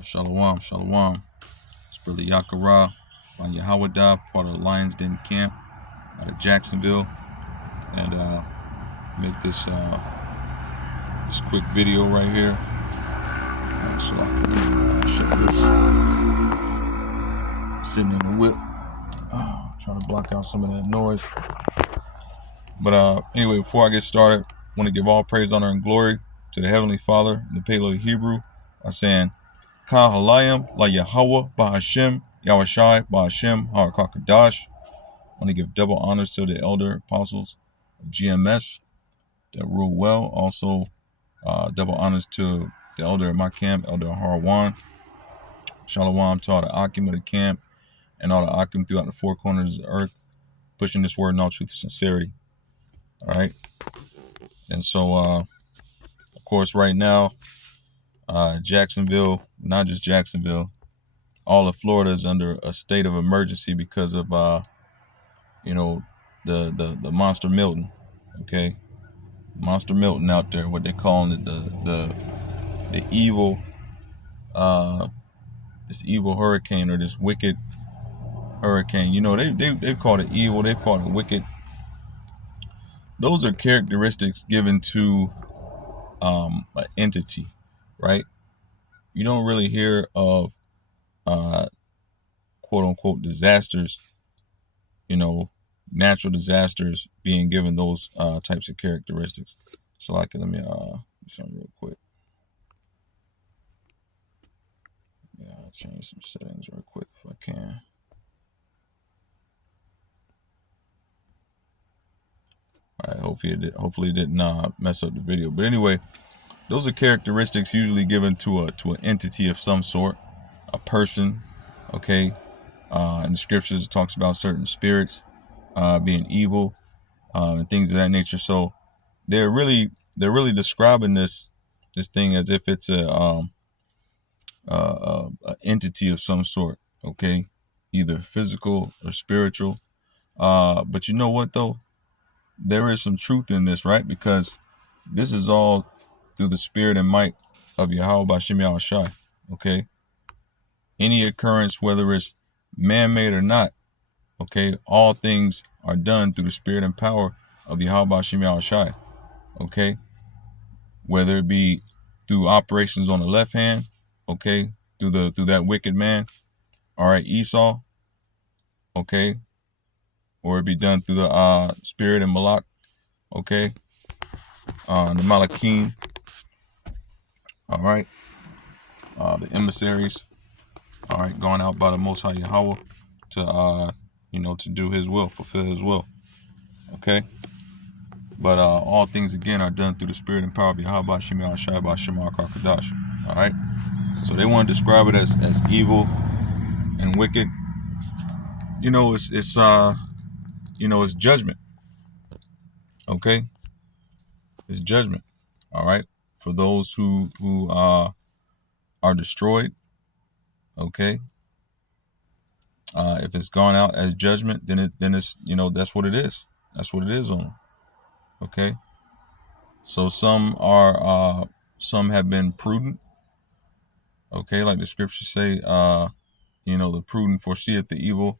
Shalom, shalom. It's Brother Yakara by Yahawada, part of the Lions Den camp out of Jacksonville. And make this quick video right here. So I can show this. Sitting in the whip. Trying to block out some of that noise. But anyway, before I get started, I want to give all praise, honor, and glory to the Heavenly Father in the Paleo Hebrew by saying, Ka Halayim La Yahweh Ba'Hashem Yahweh Ba'Hashem Harakakadash. I want to give double honors to the elder apostles of GMS that rule well. Also, double honors to the elder of my camp, Elder Harwan. Shalom to all the Akim of the camp and all the Akim throughout the four corners of the earth, pushing this word in all truth and sincerity. All right. And so, of course, right now, Jacksonville, not just Jacksonville, all of Florida is under a state of emergency because of, the monster Milton. Okay. Monster Milton out there, what they call it, the evil, this evil hurricane or this wicked hurricane. You know, they've called it evil. They've called it wicked. Those are characteristics given to an entity, right? You don't really hear of quote unquote disasters, natural disasters being given those types of characteristics. So let me show them real quick. Yeah, I'll change some settings real quick if I can. All right, hopefully it didn't mess up the video. But anyway, those are characteristics usually given to an entity of some sort, a person. Okay, in the scriptures it talks about certain spirits being evil and things of that nature. So they're really describing this thing as if it's a entity of some sort. Okay, either physical or spiritual. But you know what though? There is some truth in this, right? Because this is all through the spirit and might of Yahweh B'Shem Yahushai. Okay. Any occurrence, whether it's man-made or not, okay, all things are done through the spirit and power of Yahweh B'Shem Yahushai. Okay. Whether it be through operations on the left hand, okay, through that wicked man, all right, Esau, okay, or it be done through the spirit and Malak, okay, the Malakim, all right, the emissaries, all right, going out by the Most High Yahweh to to do His will, fulfill His will, okay. But all things again are done through the spirit and power of Yahweh B'Shem Yahushai B'Shem Kadash. All right. So they want to describe it as evil and wicked. It's judgment. Okay. It's judgment. All right. For those who are destroyed. Okay. If it's gone out as judgment, then it's that's what it is. That's what it is on them. Okay. So some have been prudent. Okay, like the scriptures say, the prudent foreseeth the evil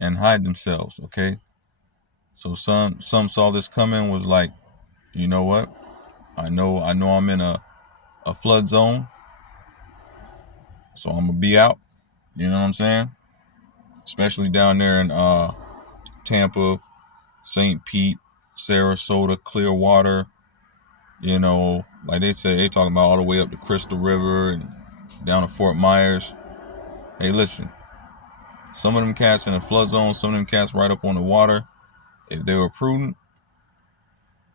and hide themselves. Okay. So some saw this coming, was like, you know what? I know I'm in a flood zone. So I'm gonna be out. You know what I'm saying? Especially down there in Tampa, St. Pete, Sarasota, Clearwater, like they talking about all the way up to Crystal River and down to Fort Myers. Hey, listen, some of them cats in a flood zone, some of them cats right up on the water. If they were prudent,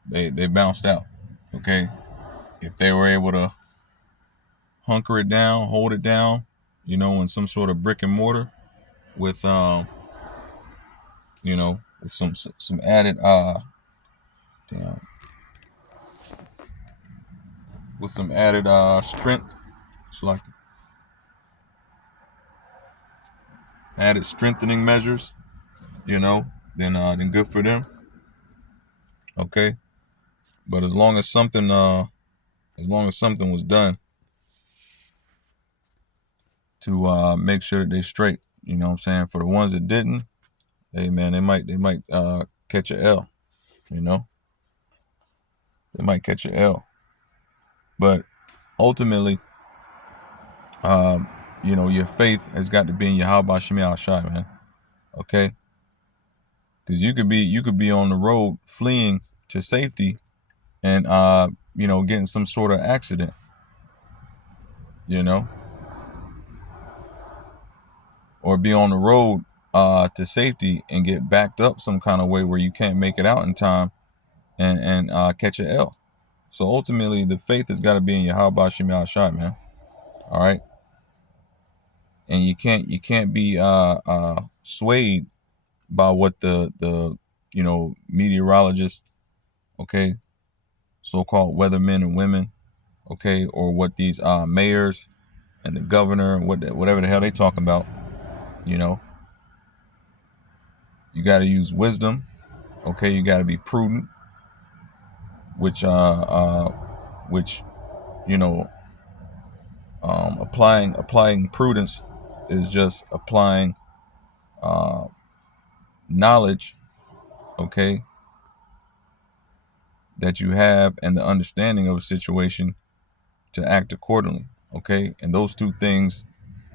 they bounced out. Okay. If they were able to hunker it down, hold it down, in some sort of brick and mortar with with some added with some added strength. It's like added strengthening measures, then good for them. Okay. But as long as something was done, to make sure that they're straight. You know what I'm saying? For the ones that didn't, hey man, they might catch a L. You know, they might catch a L. But ultimately, your faith has got to be in Yahweh Shemi Shai, man. Okay, because you could be on the road fleeing to safety and getting some sort of accident. You know, or be on the road to safety and get backed up some kind of way where you can't make it out in time and catch an L. So ultimately, the faith has got to be in Yahweh Shemi Shai, man. All right, and you can't be swayed by what the meteorologists, okay, so-called weathermen and women, okay, or what these mayors and the governor and whatever the hell they talking about. You know, you got to use wisdom, okay. You got to be prudent, which applying prudence is just applying knowledge, okay, that you have and the understanding of a situation to act accordingly, okay. And those two things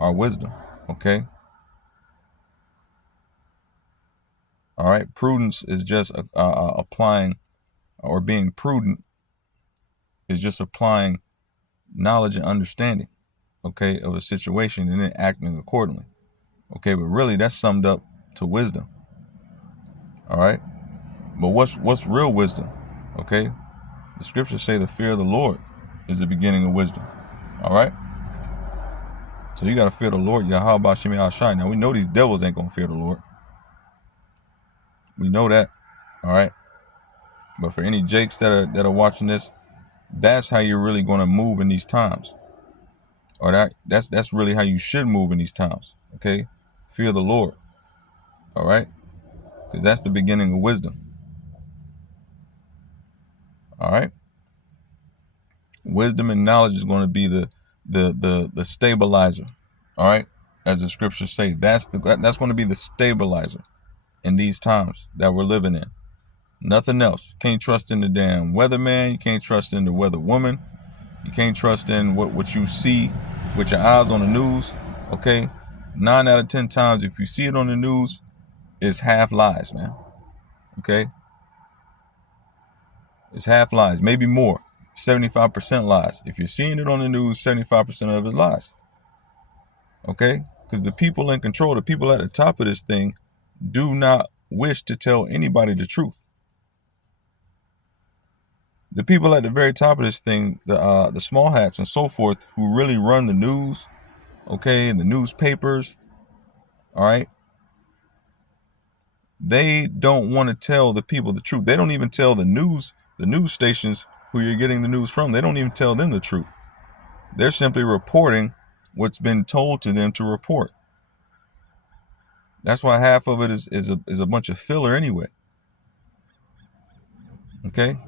are wisdom, okay. All right, prudence is just applying, or being prudent is just applying knowledge and understanding, okay, of a situation and then acting accordingly, okay. But really, that's summed up to wisdom. All right, but what's real wisdom? Okay, the scriptures say the fear of the Lord is the beginning of wisdom. All right, so you got to fear the Lord, Yahweh Shemi Shai. Now we know these devils ain't gonna fear the Lord. We know that. All right, but for any jakes that are watching this, that's how you're really going to move in these times, or that's really how you should move in these times. Okay, fear the Lord. All right, because that's the beginning of wisdom. All right, wisdom and knowledge is going to be the stabilizer. All right, as the scriptures say, that's going to be the stabilizer in these times that we're living in. Nothing else. You can't trust in the damn weatherman. You can't trust in the weather woman. You can't trust in what you see with your eyes on the news. Okay, 9 out of 10 times, if you see it on the news, it's half lies, man. Okay, it's half lies, maybe more. 75% lies. If you're seeing it on the news, 75% of it is lies. Okay, because the people in control, the people at the top of this thing, do not wish to tell anybody the truth. The people at the very top of this thing, the small hats and so forth, who really run the news, okay, and the newspapers, all right, they don't want to tell the people the truth. They don't even tell the news stations who you're getting the news from. They don't even tell them the truth. They're simply reporting what's been told to them to report. That's why half of it is a bunch of filler anyway. Okay,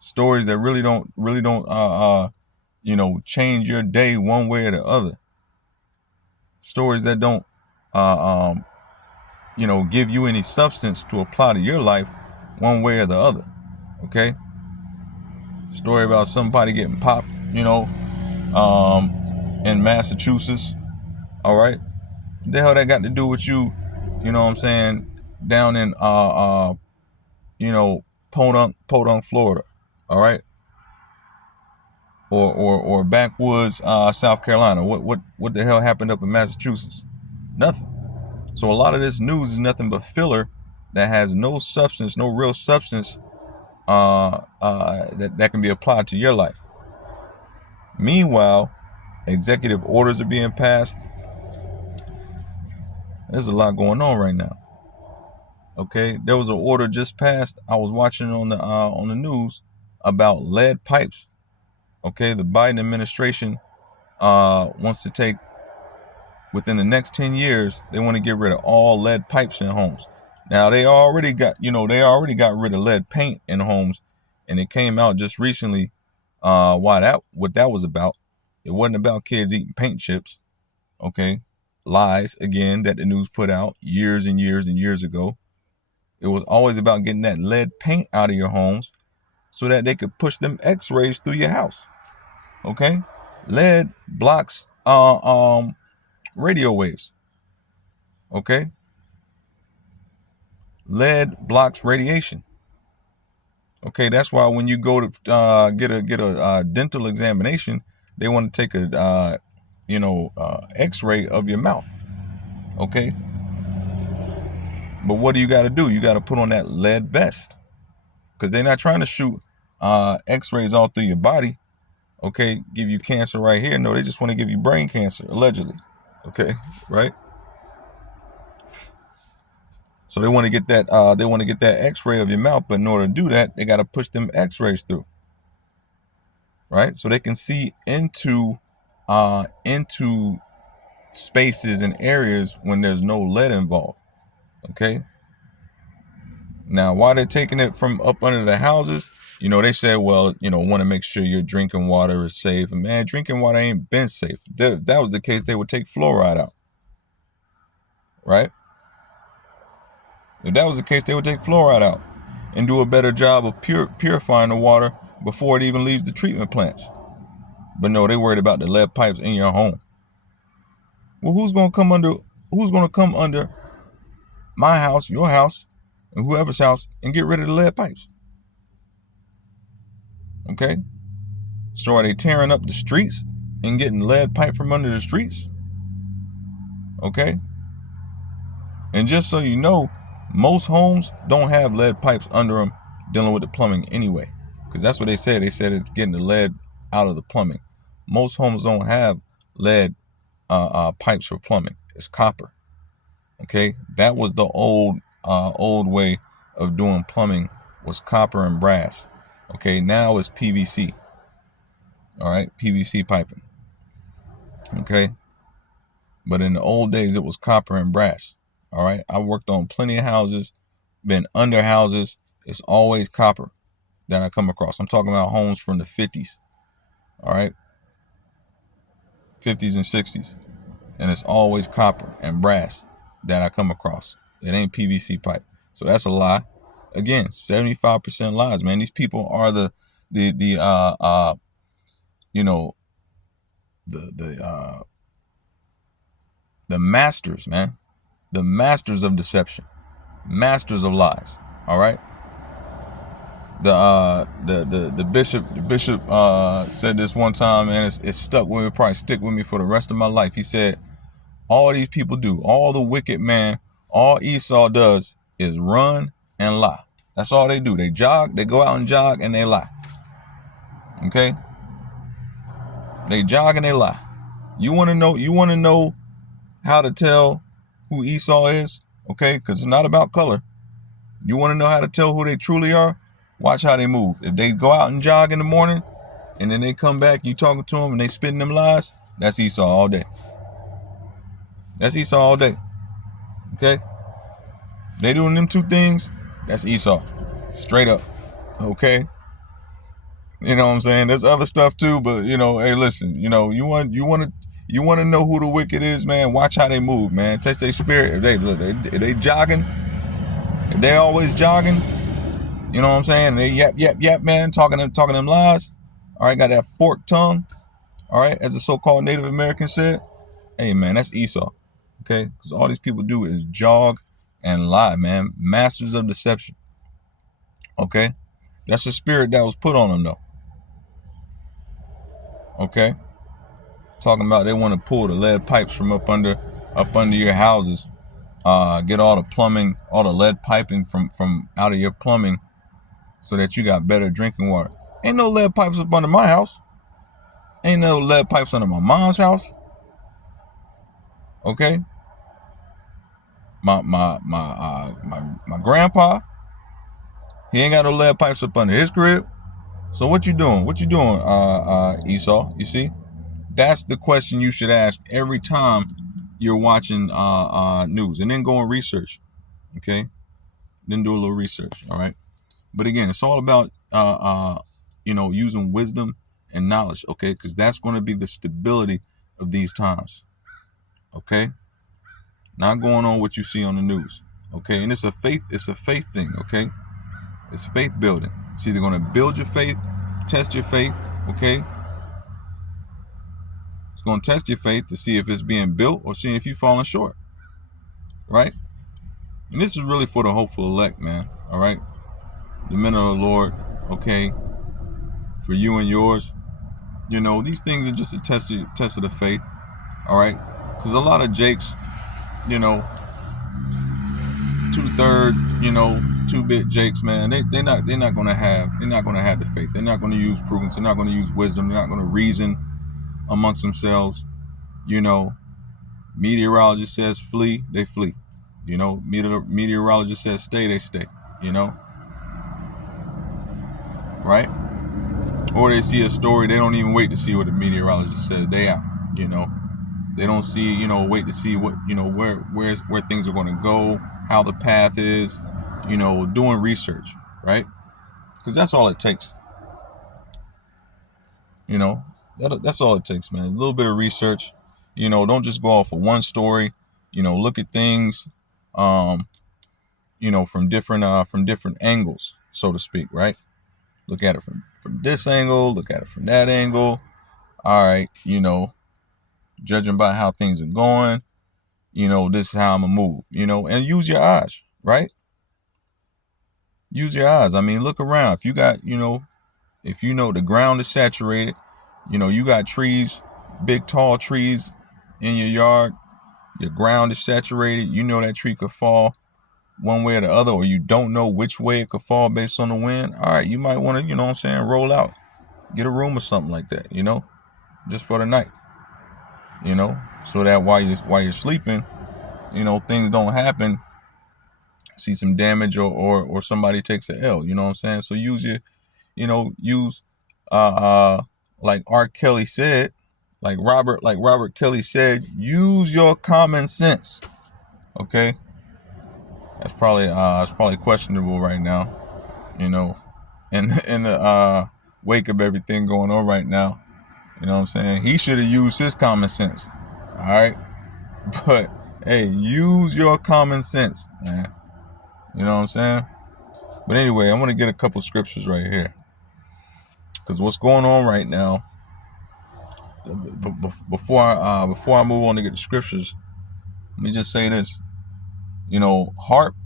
stories that really don't change your day one way or the other. Stories that don't give you any substance to apply to your life one way or the other. Okay, story about somebody getting popped, in Massachusetts. All right, what the hell that got to do with you? You know what I'm saying? Down in Podunk, Florida. All right, or backwoods, South Carolina. What the hell happened up in Massachusetts? Nothing. So a lot of this news is nothing but filler that has no substance, no real substance that can be applied to your life. Meanwhile, executive orders are being passed. There's a lot going on right now. Okay, there was an order just passed. I was watching on the news about lead pipes. Okay, the Biden administration wants to take, within the next 10 years, they want to get rid of all lead pipes in homes. Now they already got rid of lead paint in homes, and it came out just recently what that was about. It wasn't about kids eating paint chips. Okay. Lies, again, that the news put out years and years and years ago. It was always about getting that lead paint out of your homes so that they could push them x-rays through your house. Okay. Lead blocks radio waves. Okay. Lead blocks radiation. Okay, that's why when you go to get a dental examination, they want to take a X-ray of your mouth. Okay, but what do you got to do? You got to put on that lead vest, because they're not trying to shoot X-rays all through your body. Okay, give you cancer right here. No, they just want to give you brain cancer, allegedly. Okay, right? So they want to get that X-ray of your mouth, but in order to do that, they got to push them X-rays through, right? So they can see into spaces and areas when there's no lead involved. Okay. Now, why they're taking it from up under the houses, they said, well, want to make sure your drinking water is safe. And man, drinking water ain't been safe. If that was the case, they would take fluoride out, right? If that was the case, they would take fluoride out and do a better job of purifying the water before it even leaves the treatment plants. But no, they worried about the lead pipes in your home. Well, who's going to come under my house, your house, and whoever's house and get rid of the lead pipes? Okay. So are they tearing up the streets and getting lead pipe from under the streets? Okay. And just so you know, most homes don't have lead pipes under them dealing with the plumbing anyway, because that's what they said. They said it's getting the lead out of the plumbing. Most homes don't have lead pipes for plumbing. It's copper. Okay. That was the old way of doing plumbing, was copper and brass. Okay. Now it's PVC. All right. PVC piping. Okay. But in the old days, it was copper and brass. All right. I worked on plenty of houses, been under houses. It's always copper that I come across. I'm talking about homes from the 50s. All right. 50s and 60s. And it's always copper and brass that I come across. It ain't PVC pipe. So that's a lie. Again, 75% lies, man. These people are the masters, man. The masters of deception, masters of lies. All right. The bishop said this one time, and it stuck with me, probably stick with me for the rest of my life. He said, all these people do, all the wicked man, all Esau does is run and lie. That's all they do. They jog, they go out and jog, and they lie. Okay. They jog and they lie. You want to know how to tell who Esau is? Okay, because it's not about color. You want to know how to tell who they truly are? Watch how they move. If they go out and jog in the morning and then they come back, you talking to them and they spitting them lies, that's Esau all day. That's Esau all day. Okay? They doing them two things, that's Esau. Straight up. Okay? You know what I'm saying? There's other stuff too, but hey, listen, you want to know who the wicked is, man? Watch how they move, man. Test their spirit. If they jogging, if they always jogging, you know what I'm saying? They yap, man, talking them lies. All right, got that forked tongue. All right, as the so-called Native American said, hey, man, that's Esau. Okay, because all these people do is jog and lie, man. Masters of deception. Okay, that's the spirit that was put on them, though. Okay, talking about they want to pull the lead pipes from up under your houses, get all the plumbing, all the lead piping from out of your plumbing, so that you got better drinking water. Ain't no lead pipes up under my house. Ain't no lead pipes under my mom's house. Okay, my grandpa, he ain't got no lead pipes up under his crib. So what you doing? Esau? You see, that's the question you should ask every time you're watching news, and then go and research. Okay, then do a little research. All right, but again, it's all about using wisdom and knowledge, okay? Because that's going to be the stability of these times, okay? Not going on what you see on the news, okay? And it's a faith thing, okay? It's faith building. It's either going to build your faith, test your faith, okay? It's going to test your faith to see if it's being built or see if you're falling short, right? And this is really for the hopeful elect, man, all right? The men of the Lord, okay? For you and yours, you know, these things are just a test of the faith, all right? Because a lot of jakes, you know, 2/3, you know, 2-bit jakes, man, they're not gonna have the faith. They're not gonna use prudence. They're not gonna use wisdom. They're not gonna reason amongst themselves. You know, meteorologist says flee, they flee. You know, meteorologist says stay, they stay. You know, right? Or they see a story, they don't even wait to see what the meteorologist says. They out. You know, they don't see, you know, wait to see what, you know, where things are going to go, how the path is, you know, doing research, right? Because that's all it takes. You know, that's all it takes, man. A little bit of research. You know, don't just go off of one story. You know, look at things, you know, from different angles, so to speak, right? Look at it from this angle. Look at it from that angle. All right, you know, judging by how things are going, you know, this is how I'm gonna move. You know, and use your eyes, right? Use your eyes. I mean, look around. If you got, you know, if you know the ground is saturated, you know, you got trees, big tall trees in your yard, your ground is saturated, you know that tree could fall one way or the other, or you don't know which way it could fall based on the wind. All right, you might want to, you know what I'm saying, roll out, get a room or something like that, you know, just for the night, you know, so that while you're sleeping, you know, things don't happen, see some damage or somebody takes a L, you know what I'm saying? So use your, you know, like R. Kelly said, like Robert Kelly said, use your common sense. Okay, that's probably questionable right now, you know, in the wake of everything going on right now. You know what I'm saying? He should have used his common sense. All right, but hey, use your common sense, man. You know what I'm saying? But anyway, I'm gonna get a couple scriptures right here, because what's going on right now. Before I move on to get the scriptures, let me just say this. You know, HARP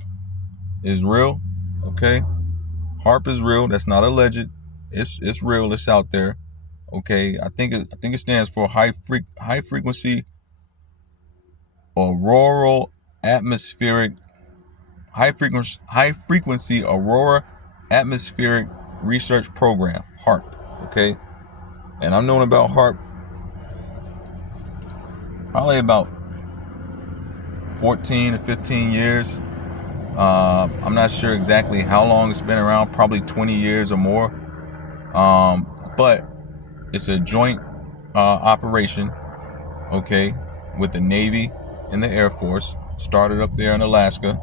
is real. Okay, HARP is real. That's not alleged. It's real. It's out there. Okay, I think it stands for high frequency auroral atmospheric high frequency aurora atmospheric research program, HARP. Okay, and I've known about HARP probably about 14 to 15 years. I'm not sure exactly how long it's been around, probably 20 years or more. But it's a joint operation, okay, with the Navy and the Air Force. Started up there in Alaska,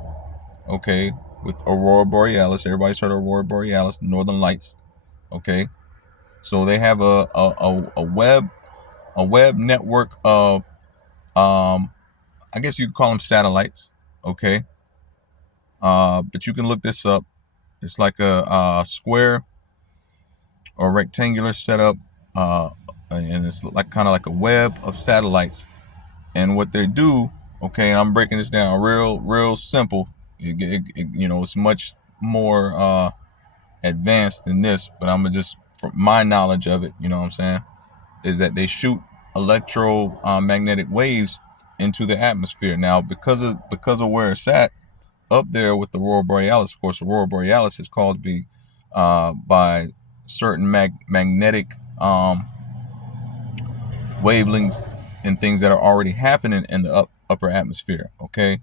okay, with Aurora Borealis. Everybody's heard of Aurora Borealis, Northern Lights, okay. So they have a web network of, I guess you could call them satellites, okay. But you can look this up. It's like a square or rectangular setup, and it's like kind of like a web of satellites. And what they do, okay, I'm breaking this down real simple. You know, it's much more advanced than this, but I'm gonna just, from my knowledge of it, you know what I'm saying, is that they shoot electromagnetic waves into the atmosphere. Now, because of where it's at, up there with the Aurora Borealis, of course, Aurora Borealis is caused by certain magnetic wavelengths and things that are already happening in the upper atmosphere, okay?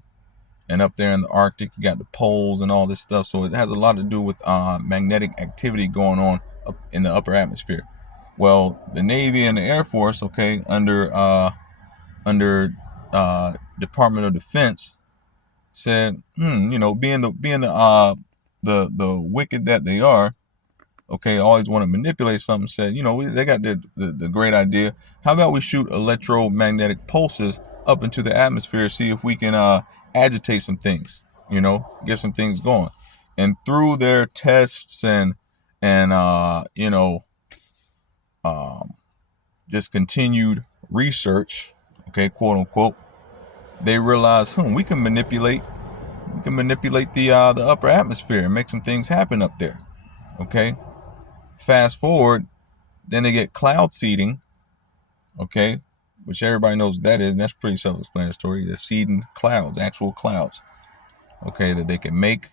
And up there in the Arctic, you got the poles and all this stuff. So it has a lot to do with magnetic activity going on up in the upper atmosphere. Well, the Navy and the Air Force, okay, under Department of Defense, said, you know, being the wicked that they are, okay, always want to manipulate something, said, they got the great idea. How about we shoot electromagnetic pulses up into the atmosphere, see if we can agitate some things, get some things going. And through their tests and just continued research, okay, quote unquote, they realized, we can manipulate the upper atmosphere and make some things happen up there. Okay. Fast forward, then they get cloud seeding, okay, which everybody knows what that is, and that's pretty self-explanatory. They're seeding clouds, actual clouds, okay, that they can make.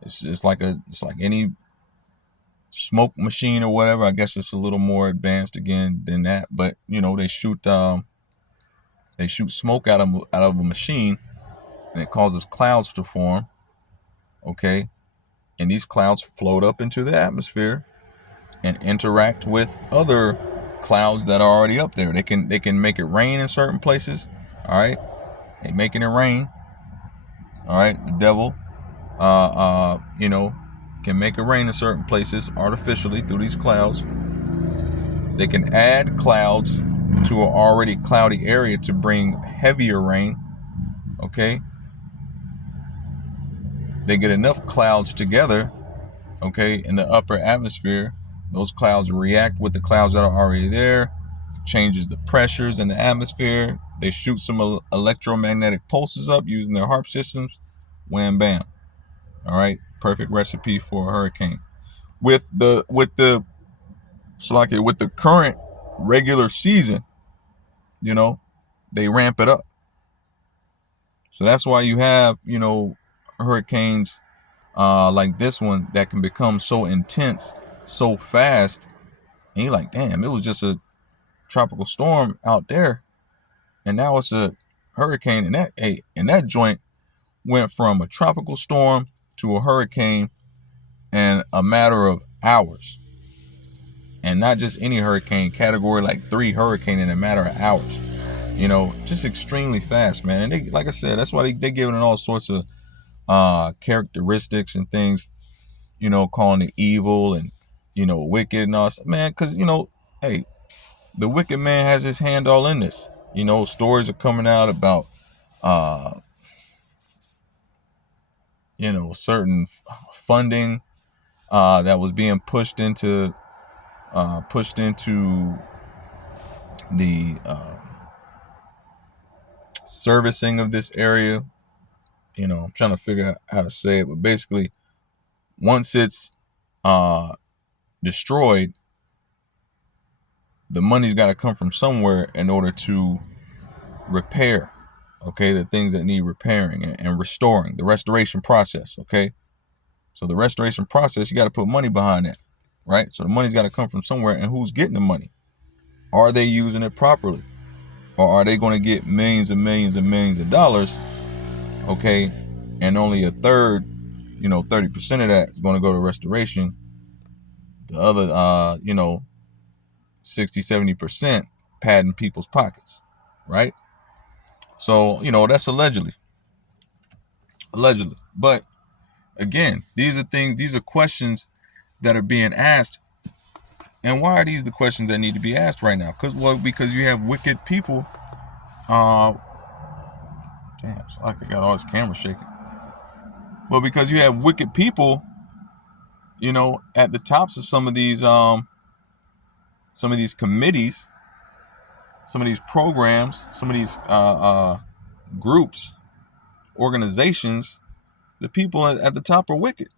It's like any smoke machine or whatever. I guess it's a little more advanced again than that, but they shoot smoke out of a machine, and it causes clouds to form, okay, and these clouds float up into the atmosphere and interact with other clouds that are already up there. They can make it rain in certain places. All right, they making it rain. All right, the devil, can make it rain in certain places artificially through these clouds. They can add clouds to an already cloudy area to bring heavier rain. Okay, they get enough clouds together, okay, in the upper atmosphere. Those clouds react with the clouds that are already there, changes the pressures in the atmosphere. They shoot some electromagnetic pulses up using their HARP systems. Wham bam. All right, perfect recipe for a hurricane. With the current regular season, they ramp it up. So that's why you have, hurricanes like this one that can become so intense so fast. And you're like, damn, it was just a tropical storm out there, and now it's a hurricane. And that joint went from a tropical storm to a hurricane in a matter of hours. And not just any hurricane, category like 3 hurricane in a matter of hours. Just extremely fast, man. And they, like I said, that's why they giving it all sorts of characteristics and things, calling it evil and, wicked and all, man, because, hey, the wicked man has his hand all in this. Stories are coming out about, certain funding that was being pushed into the servicing of this area. I'm trying to figure out how to say it, but basically, once it's destroyed, the money's got to come from somewhere in order to repair, okay, the things that need repairing and restoring, the restoration process, okay? So the restoration process, you got to put money behind that, right? So the money's got to come from somewhere, and who's getting the money? Are they using it properly? Or are they going to get millions and millions and millions of dollars, okay, and only a third, 30% of that is going to go to restoration. The other, 60, 70% padding people's pockets, right? So, that's allegedly. But again, these are questions that are being asked. And why are these the questions that need to be asked right now? Because you have wicked people. Damn, so I got all this camera shaking. Well, because you have wicked people, at the tops of some of these committees, some of these programs, some of these groups, organizations. The people at the top are wicked.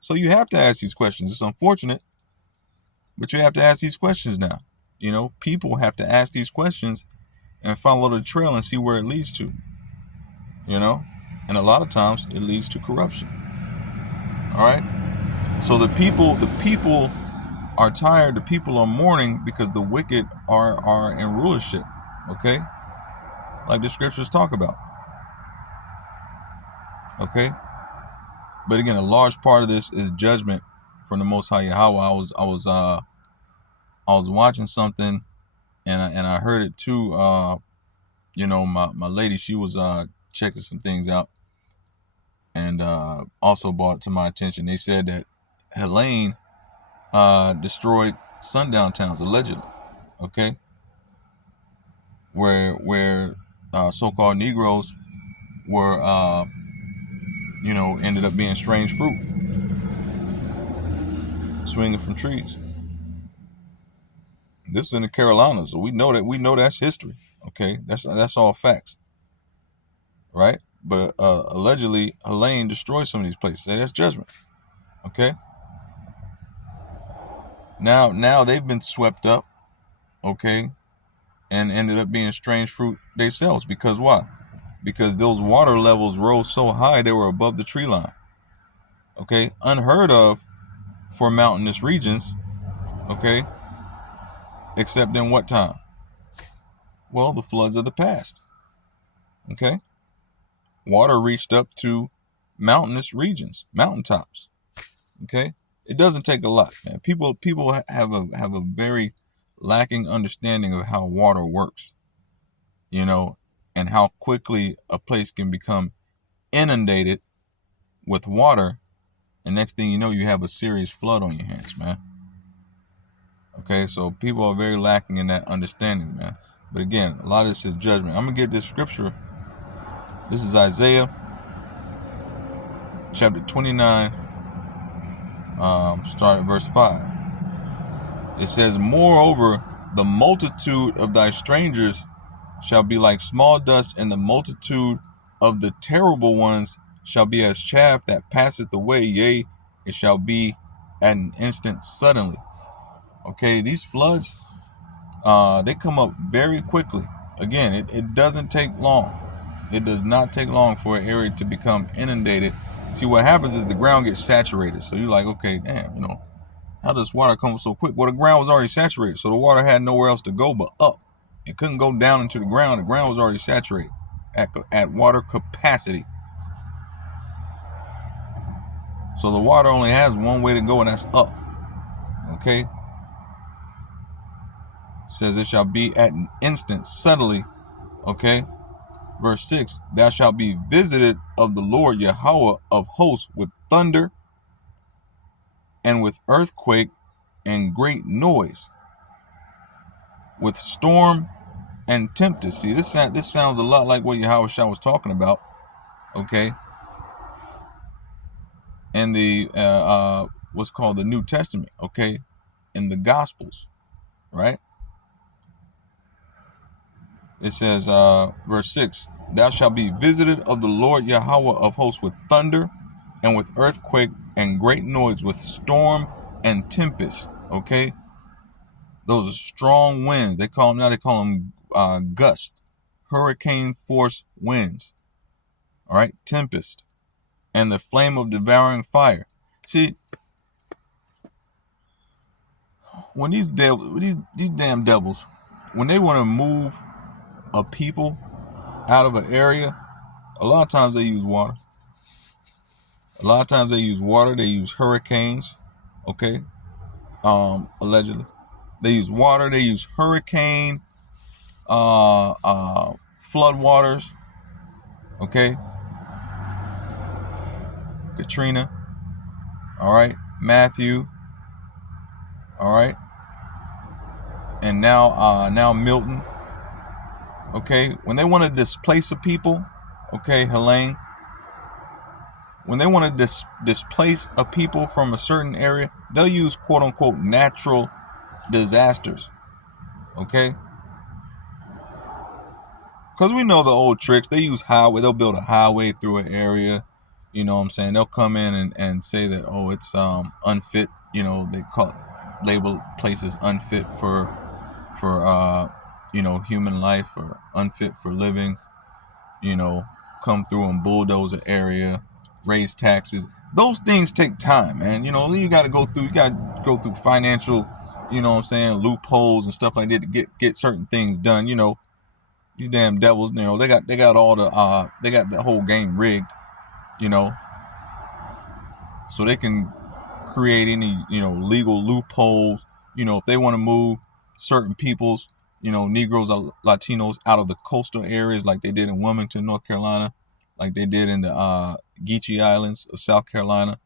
So you have to ask these questions. It's unfortunate, but you have to ask these questions now. People have to ask these questions and follow the trail and see where it leads to. And a lot of times it leads to corruption. All right. So the people are tired. The people are mourning because the wicked are in rulership. Okay. Like the scriptures talk about. Okay. But again, a large part of this is judgment from the Most High Yahweh. I was watching something, and I heard it too. My lady, she was checking some things out, and also brought it to my attention. They said that Helene destroyed sundown towns allegedly. Okay, where so-called Negroes were ended up being strange fruit swinging from trees. This is in the Carolinas, so we know that's history. Okay, that's all facts, right? But allegedly, Helene destroyed some of these places. And that's judgment. Okay. Now they've been swept up. Okay, and ended up being strange fruit themselves. Because why? Because those water levels rose so high they were above the tree line. Okay, unheard of for mountainous regions. Okay, except in what time? Well, the floods of the past. Okay, water reached up to mountainous regions, mountaintops. Okay, it doesn't take a lot, man. People have a very lacking understanding of how water works, and how quickly a place can become inundated with water, and next thing you know, you have a serious flood on your hands, man. Okay, so people are very lacking in that understanding, man. But again, a lot of this is judgment. I'm gonna get this scripture. This is Isaiah chapter 29, start at verse 5. It says, "Moreover, the multitude of thy strangers shall be like small dust, and the multitude of the terrible ones shall be as chaff that passeth away. Yea, it shall be at an instant suddenly." Okay, these floods, they come up very quickly. Again, it doesn't take long. It does not take long for an area to become inundated. See, what happens is the ground gets saturated. So you're like, okay, damn, how does water come so quick? Well, the ground was already saturated, so the water had nowhere else to go but up. It couldn't go down into the ground. The ground was already saturated at water capacity. So the water only has one way to go, and that's up. Okay? It says it shall be at an instant, suddenly. Okay? Verse 6, thou shalt be visited of the Lord Yahweh of hosts with thunder and with earthquake and great noise, with storm and tempest. See, this sounds a lot like what Yahweh Shah was talking about. Okay? And the what's called the New Testament. Okay? In the Gospels. Right? It says, verse 6, thou shalt be visited of the Lord Yahweh of hosts with thunder and with earthquake and great noise, with storm and tempest. Okay? Those are strong winds. They call them gust, hurricane force winds. All right? Tempest. And the flame of devouring fire. See, when these damn devils, when they want to move a people out of an area, a lot of times they use water. They use hurricanes. Okay. Allegedly. They use water, they use hurricane, flood waters. Okay. Katrina. All right. Matthew. All right. And now Milton. Okay, when they want to displace a people, okay, Helene, when they want to displace a people from a certain area, they'll use quote unquote natural disasters. Okay, because we know the old tricks. They use highway. They'll build a highway through an area. You know what I'm saying? They'll come in and say that, oh, it's unfit. They label places unfit for human life, or unfit for living. Come through and bulldoze an area, raise taxes. Those things take time, man. You got to go through financial, loopholes and stuff like that to get certain things done. These damn devils, they got all they got the whole game rigged, so they can create any, legal loopholes. If they want to move certain peoples, Negroes or Latinos out of the coastal areas, like they did in Wilmington, North Carolina, like they did in the Geechee Islands of South Carolina,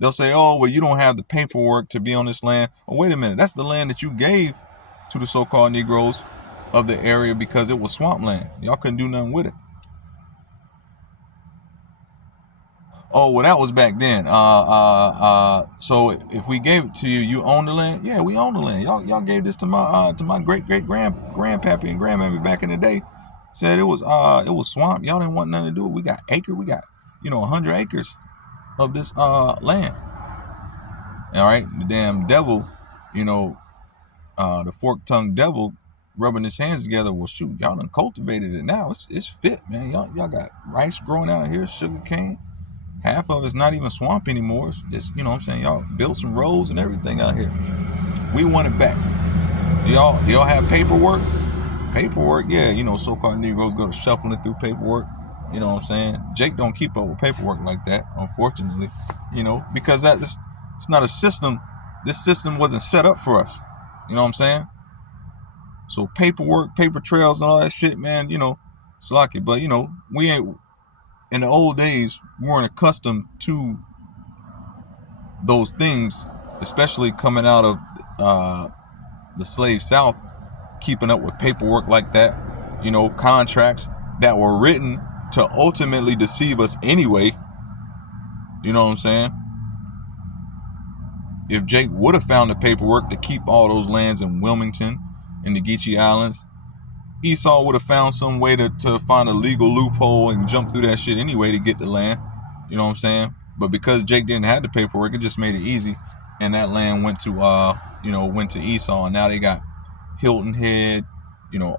They'll say, oh, well, you don't have the paperwork to be on this land. Oh, wait a minute. That's the land that you gave to the so-called Negroes of the area because it was swampland. Y'all couldn't do nothing with it. Oh, well, that was back then. So if we gave it to you, you own the land? Yeah, we own the land. Y'all gave this to my great grandpappy and grandmammy back in the day. Said it was swamp. Y'all didn't want nothing to do with it. We got 100 acres of this land. All right, the damn devil, the fork-tongued devil rubbing his hands together. Well, shoot, y'all done cultivated it now. It's fit, man. Y'all got rice growing out here, sugar cane. Half of it's not even swamp anymore. It's you know what I'm saying, y'all built some roads and everything out here. We want it back. Do y'all have paperwork? Paperwork, yeah, so-called Negroes go to shuffling through paperwork. You know what I'm saying? Jake don't keep up with paperwork like that, unfortunately. Because it's not a system. This system wasn't set up for us. You know what I'm saying? So paperwork, paper trails, and all that shit, man, slacky. But we ain't. In the old days, we weren't accustomed to those things, especially coming out of the slave South, keeping up with paperwork like that, contracts that were written to ultimately deceive us anyway. You know what I'm saying? If Jake would have found the paperwork to keep all those lands in Wilmington and the Geechee Islands, Esau would have found some way to find a legal loophole and jump through that shit anyway to get the land. You know what I'm saying? But because Jake didn't have the paperwork, it just made it easy. And that land went to Esau. And now they got Hilton Head,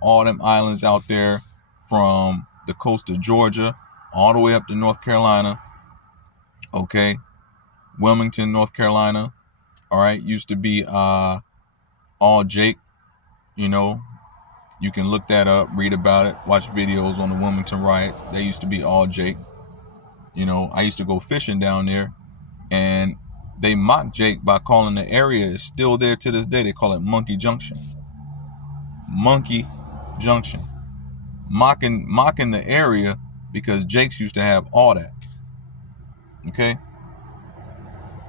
all them islands out there from the coast of Georgia all the way up to North Carolina. Okay. Wilmington, North Carolina. All right. Used to be all Jake, You can look that up, read about it, watch videos on the Wilmington riots. They used to be all Jake. I used to go fishing down there, and they mocked Jake by calling the area, is still there to this day. They call it Monkey Junction. Monkey Junction. Mocking the area because Jake's used to have all that. Okay?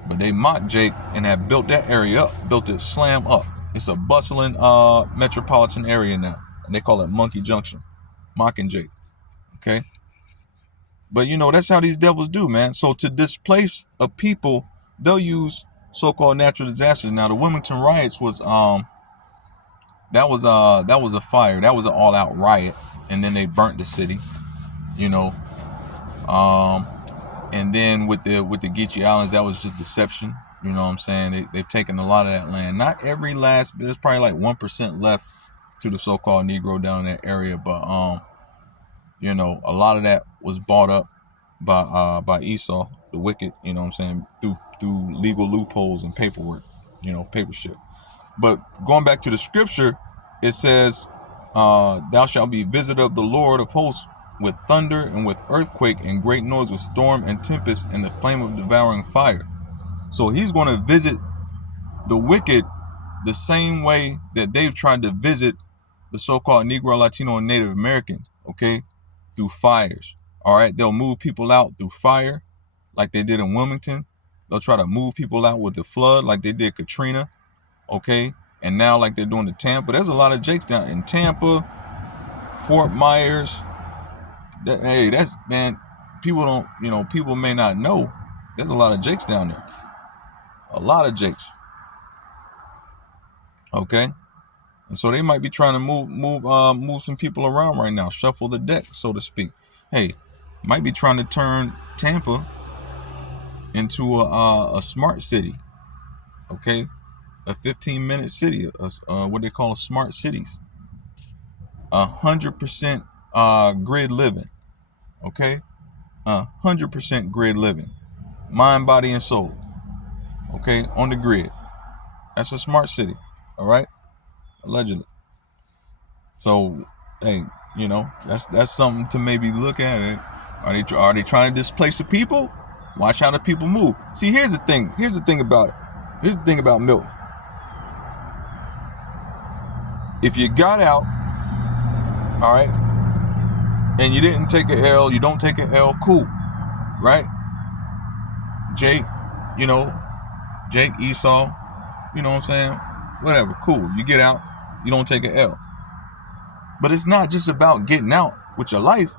But they mocked Jake and have built that area up, built it slam up. It's a bustling metropolitan area now, and they call it Monkey Junction. Mockingjay. Okay? But that's how these devils do, man. So to displace a people, they'll use so-called natural disasters. Now the Wilmington riots was that was a fire. That was an all-out riot, and then they burnt the city. And then with the Geechee Islands, that was just deception. You know what I'm saying? They've taken a lot of that land. Not every last bit. There's probably like 1% left to the so-called Negro down in that area. But, a lot of that was bought up by Esau, the wicked, you know what I'm saying, through legal loopholes and paperwork, paper shit. But going back to the scripture, it says, thou shalt be visitor of the Lord of hosts with thunder and with earthquake and great noise, with storm and tempest and the flame of devouring fire. So he's going to visit the wicked the same way that they've tried to visit the so-called Negro, Latino, and Native American, okay, through fires. All right, they'll move people out through fire like they did in Wilmington. They'll try to move people out with the flood like they did Katrina, okay, and now like they're doing to Tampa. There's a lot of Jakes down in Tampa, Fort Myers. That's, man, people don't, people may not know. There's a lot of Jakes down there. A lot of Jakes. Okay? And so they might be trying to move some people around right now, shuffle the deck, so to speak. Hey, might be trying to turn Tampa into a smart city. Okay? A 15-minute city, what they call smart cities. 100% grid living. Okay? 100% grid living. Mind, body, and soul. Okay? On the grid. That's a smart city. All right? Allegedly. So, hey, that's something to maybe look at. Are they trying to displace the people? Watch how the people move. See, here's the thing. Here's the thing about it. Here's the thing about Milton. If you got out, all right, and you didn't take an L, you don't take an L, cool, right? Jake, you know, Jake, Esau, you know what I'm saying? Whatever, cool. You get out, you don't take an L. But it's not just about getting out with your life.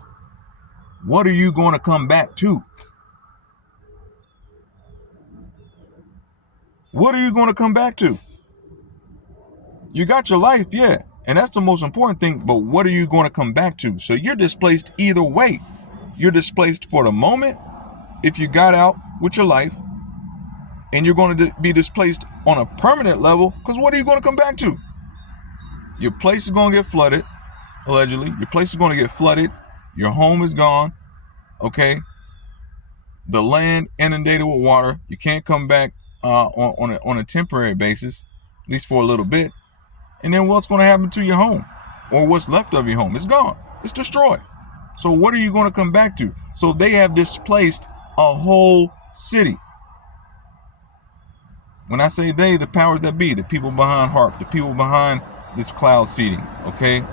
What are you going to come back to? What are you going to come back to? You got your life, yeah, and that's the most important thing, but what are you going to come back to? So you're displaced either way. You're displaced for the moment if you got out with your life, and you're going to be displaced on a permanent level, because what are you going to come back to? Your place is going to get flooded, allegedly. Your place is going to get flooded. Your home is gone, okay? The land inundated with water. You can't come back on a temporary basis, at least for a little bit. And then what's going to happen to your home, or what's left of your home? It's gone. It's destroyed. So what are you going to come back to? So they have displaced a whole city. When I say they, the powers that be, the people behind HARP, the people behind this cloud seeding, okay?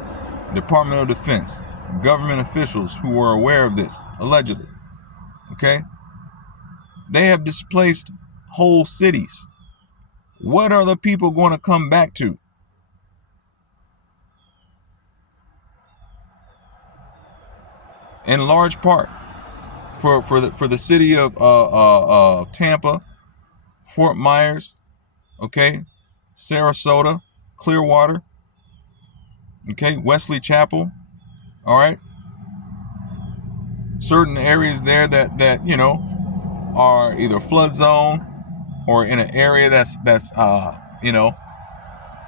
Department of Defense, government officials who were aware of this, allegedly, okay? They have displaced whole cities. What are the people going to come back to? In large part, for the city of Tampa, Fort Myers, okay, Sarasota, Clearwater, okay, Wesley Chapel, all right, certain areas there that you know are either flood zone or in an area that's you know,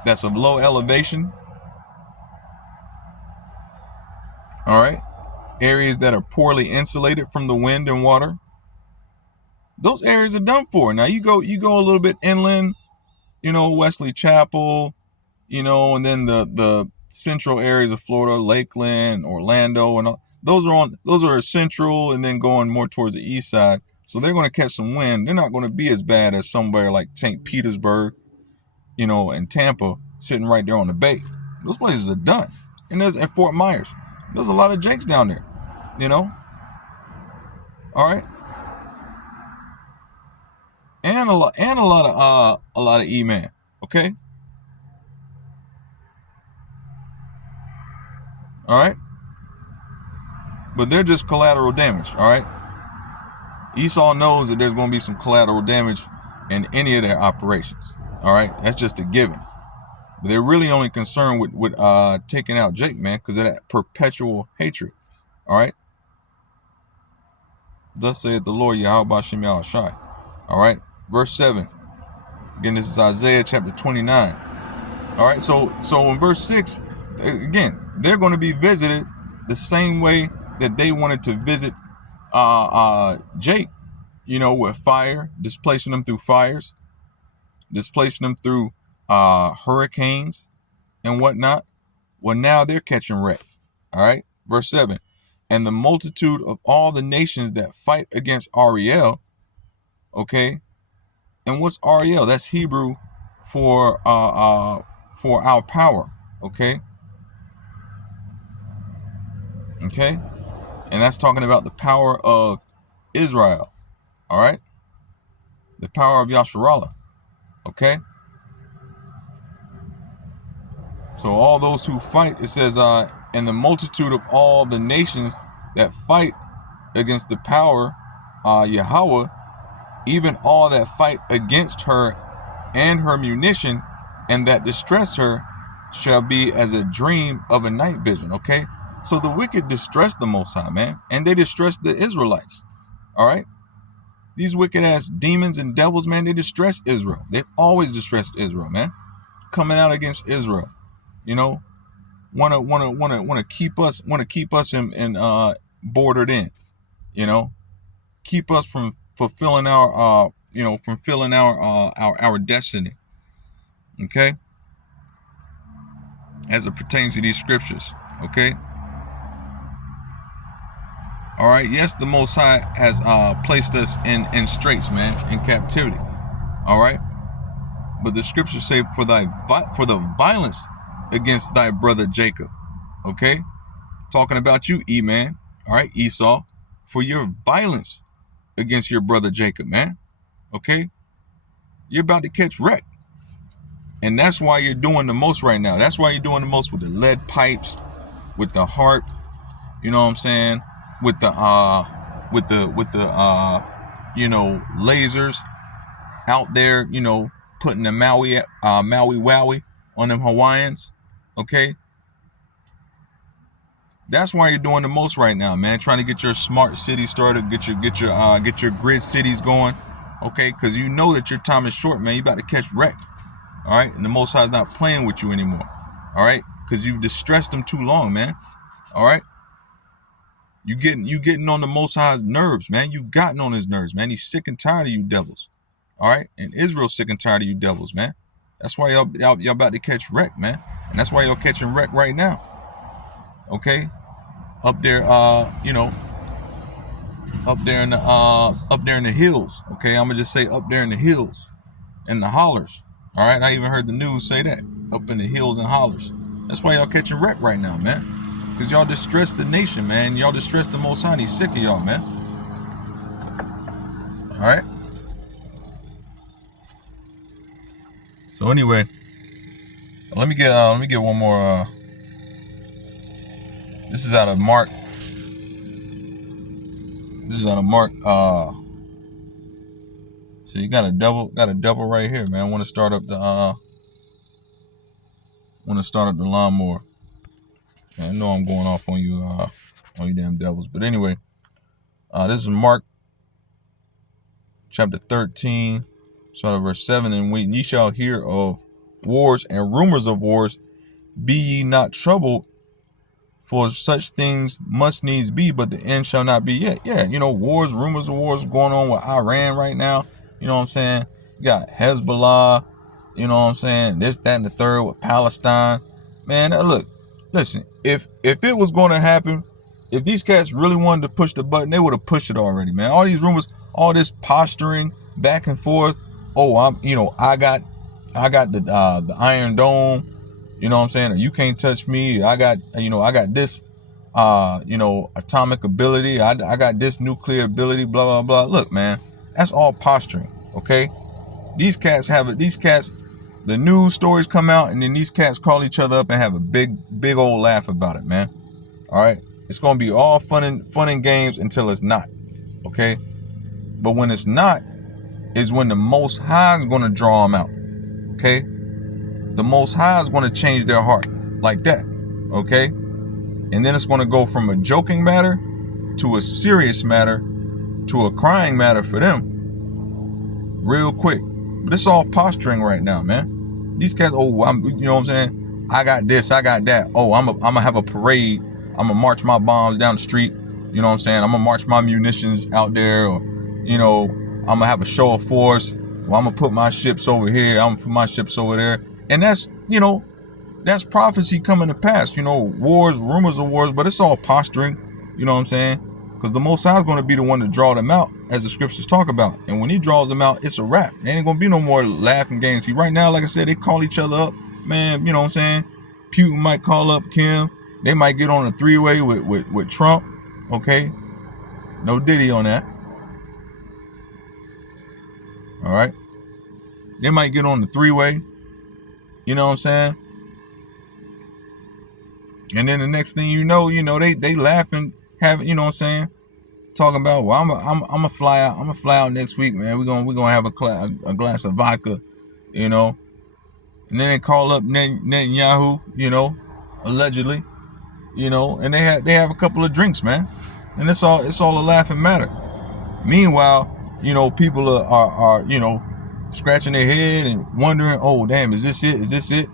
that's of low elevation, all right, areas that are poorly insulated from the wind and water. Those areas are done for. Now you go a little bit inland, you know, Wesley Chapel, you know, and then the central areas of Florida, Lakeland, Orlando, and all, those are central, and then going more towards the east side. So they're going to catch some wind. They're not going to be as bad as somewhere like St. Petersburg, you know, and Tampa, sitting right there on the bay. Those places are done. And there's at Fort Myers. There's a lot of Jakes down there, you know. All right. And a lot of E-Man, okay? All right? But they're just collateral damage, all right? Esau knows that there's going to be some collateral damage in any of their operations, all right? That's just a given. But they're really only concerned with taking out Jake, man, because of that perpetual hatred, all right? Thus saith the Lord Yahweh B'Shem Yahushai, all right? Verse 7. Again, this is Isaiah chapter 29. All right, so in verse 6, again, they're going to be visited the same way that they wanted to visit Jake, you know, with fire, displacing them through fires, displacing them through hurricanes and whatnot. Well, now they're catching wreck. All right, verse 7. And the multitude of all the nations that fight against Ariel, okay? And what's Ariel? That's Hebrew for our power, okay? Okay? And that's talking about the power of Israel, all right? The power of Yasharallah, okay? So all those who fight, it says, and the multitude of all the nations that fight against the power, Yahweh, even all that fight against her and her munition, and that distress her, shall be as a dream of a night vision, okay? So the wicked distress the Most High, man, and they distress the Israelites, all right? These wicked ass demons and devils, man, they distress Israel. They've always distressed Israel, man. Coming out against Israel, you know, want to keep us in bordered in, you know, keep us from fulfilling our our destiny, okay, as it pertains to these scriptures, okay. All right, yes, the Most High has placed us in straits, man, in captivity, all right, but the scriptures say for the violence against thy brother Jacob, okay, talking about you, all right, Esau, for your violence against your brother Jacob, man. Okay? You're about to catch wreck. And that's why you're doing the most right now. That's why you're doing the most with the lead pipes, with the heart, you know what I'm saying? With the lasers out there, putting the Maui Wowie on them Hawaiians. Okay? That's why you're doing the most right now, man. Trying to get your smart city started, get your grid cities going. Okay, because you know that your time is short, man. You about to catch wreck. All right, and the Most High is not playing with you anymore. All right, because you've distressed him too long, man. All right, you getting on the Most High's nerves, man. You've gotten on his nerves, man. He's sick and tired of you devils. All right, and Israel's sick and tired of you devils, man. That's why y'all about to catch wreck, man. And that's why y'all catching wreck right now. Okay, up there, up there in the hills. Okay, I'm gonna just say up there in the hills and the hollers. All right, I even heard the news say that up in the hills and hollers. That's why y'all catching wreck right now, man. Because y'all distress the nation, man. Y'all distress the Most High. He's sick of y'all, man. All right. So anyway, let me get one more. This is out of Mark. This is out of Mark. So you got a devil right here, man. Want to start up the lawnmower. And I know I'm going off on you damn devils, but anyway, this is Mark chapter 13, start at verse 7. And when ye shall hear of wars and rumors of wars, be ye not troubled, for such things must needs be, but the end shall not be yet. Yeah, wars, rumors of wars going on with Iran right now. You know what I'm saying? You got Hezbollah, you know what I'm saying? This, that, and the third with Palestine. Man, look, listen, if it was going to happen, if these cats really wanted to push the button, they would have pushed it already, man. All these rumors, all this posturing back and forth. Oh, I got the Iron Dome. You know what I'm saying? You can't touch me. I got this, atomic ability. I got this nuclear ability, blah, blah, blah. Look, man, that's all posturing, okay? These cats have it. These cats, the news stories come out, and then these cats call each other up and have a big old laugh about it, man. All right? It's going to be all fun and games until it's not, okay? But when it's not, is when the Most High is going to draw them out, okay? The Most High is going to change their heart like that, okay? And then it's going to go from a joking matter to a serious matter to a crying matter for them real quick. But it's all posturing right now, man. These cats, you know what I'm saying? I got this, I got that. Oh, I'm gonna have a parade. I'm gonna march my bombs down the street. You know what I'm saying? I'm gonna march my munitions out there, or, I'm gonna have a show of force. Well, I'm gonna put my ships over here. I'm gonna put my ships over there. And that's prophecy coming to pass. Wars, rumors of wars, but it's all posturing. You know what I'm saying? Because the Most High is going to be the one to draw them out, as the scriptures talk about. And when he draws them out, it's a wrap. There ain't going to be no more laughing games. See, right now, like I said, they call each other up. Man, you know what I'm saying? Putin might call up Kim. They might get on a three-way with Trump. Okay? No Diddy on that. All right? They might get on the three-way. You know what I'm saying? And then the next thing you know, they laughing, having, you know what I'm saying, talking about, well, I'm gonna fly out next week, man. We're gonna have a glass of vodka, and then they call up Netanyahu, allegedly, and they have a couple of drinks, man, and it's all a laughing matter. Meanwhile, people are scratching their head and wondering, oh damn, is this it? Is this it?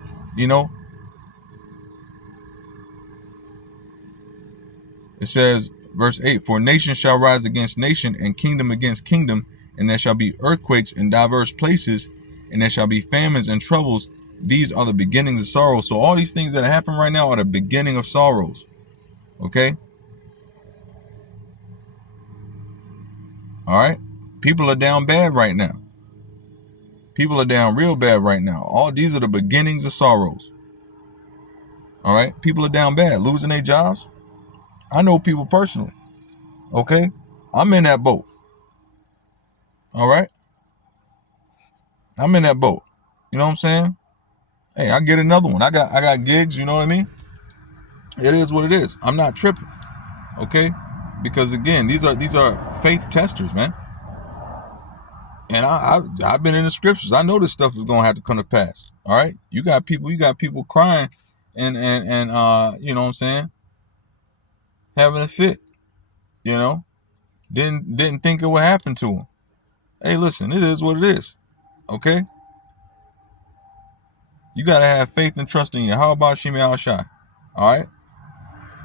It says, verse 8, for nation shall rise against nation, and kingdom against kingdom, and there shall be earthquakes in diverse places, and there shall be famines and troubles. These are the beginnings of sorrow. So all these things that are happening right now are the beginning of sorrows. Okay? All right? People are down bad right now. People are down real bad right now. All these are the beginnings of sorrows. All right? People are down bad, losing their jobs. I know people personally. Okay? I'm in that boat. All right? I'm in that boat. You know what I'm saying? Hey, I get another one. I got gigs. You know what I mean? It is what it is. I'm not tripping. Okay, because again, these are faith testers, man. And I've been in the scriptures. I know this stuff is gonna have to come to pass. All right, you got people crying, and you know what I'm saying, having a fit. You know, didn't think it would happen to them. Hey, listen, it is what it is. Okay, you gotta have faith and trust in you. How about Shimi Al Shai? All right,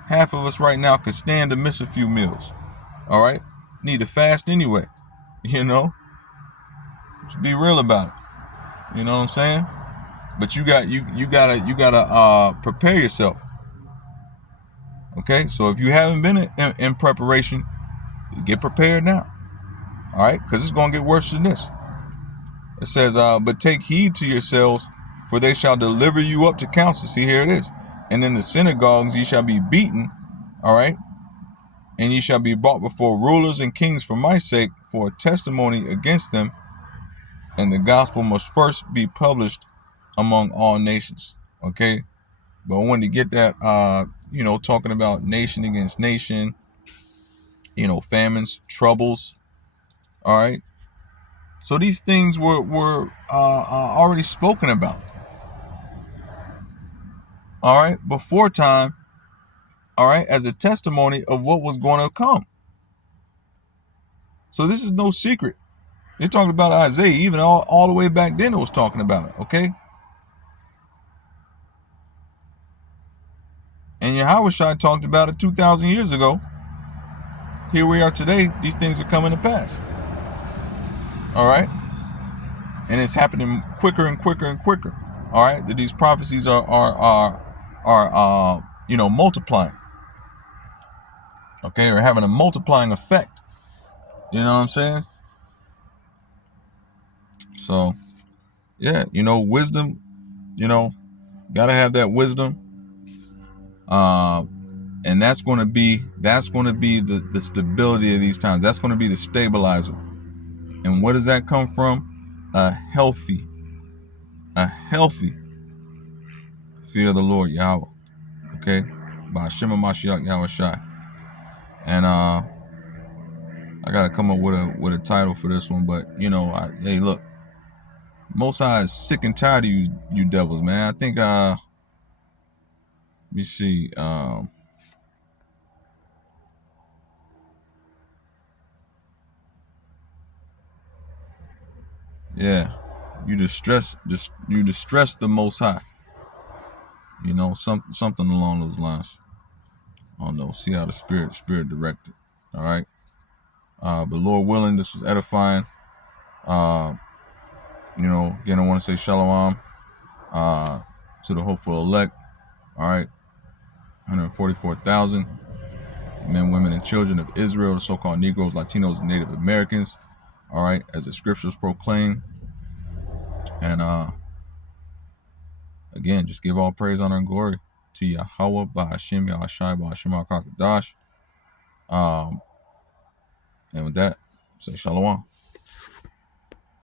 half of us right now could stand to miss a few meals. All right, need to fast anyway. You know, just be real about it. You know what I'm saying? But you gotta prepare yourself. Okay, so if you haven't been in preparation, get prepared now. All right, because it's gonna get worse than this. It says, but take heed to yourselves, for they shall deliver you up to council. See, here it is. And in the synagogues ye shall be beaten. All right, and ye shall be brought before rulers and kings for my sake, for a testimony against them. And the gospel must first be published among all nations. Okay, but when you get that, talking about nation against nation, famines, troubles. All right. So these things were already spoken about. All right, before time. All right, as a testimony of what was going to come. So this is no secret. They're talking about Isaiah, even all the way back then. It was talking about it. Okay. And Yahushua talked about it 2,000 years ago. Here we are today. These things are coming to pass. All right. And it's happening quicker and quicker and quicker. All right, that these prophecies are multiplying. Okay, or having a multiplying effect. You know what I'm saying? So, yeah, wisdom. Gotta have that wisdom. And that's going to be the stability of these times. That's going to be the stabilizer. And where does that come from? A healthy fear of the Lord Yahweh. Okay, by Shema Mashiach Yahweh Shai. And I gotta come up with a title for this one, but hey, look, Most High is sick and tired of you devils, man. I think let me see, yeah, you distress the Most High. Something along those lines. I don't know. See how the spirit directed. All right. But Lord willing, this was edifying. Again, I want to say shalom to the hopeful elect. All right. 144,000 men, women, and children of Israel, the so-called Negroes, Latinos, and Native Americans. All right. As the scriptures proclaim. And again, just give all praise, honor, and glory to Yahweh, Ba'ashim, Yahashai, Ba'ashim, HaKadosh. And with that, say shalom.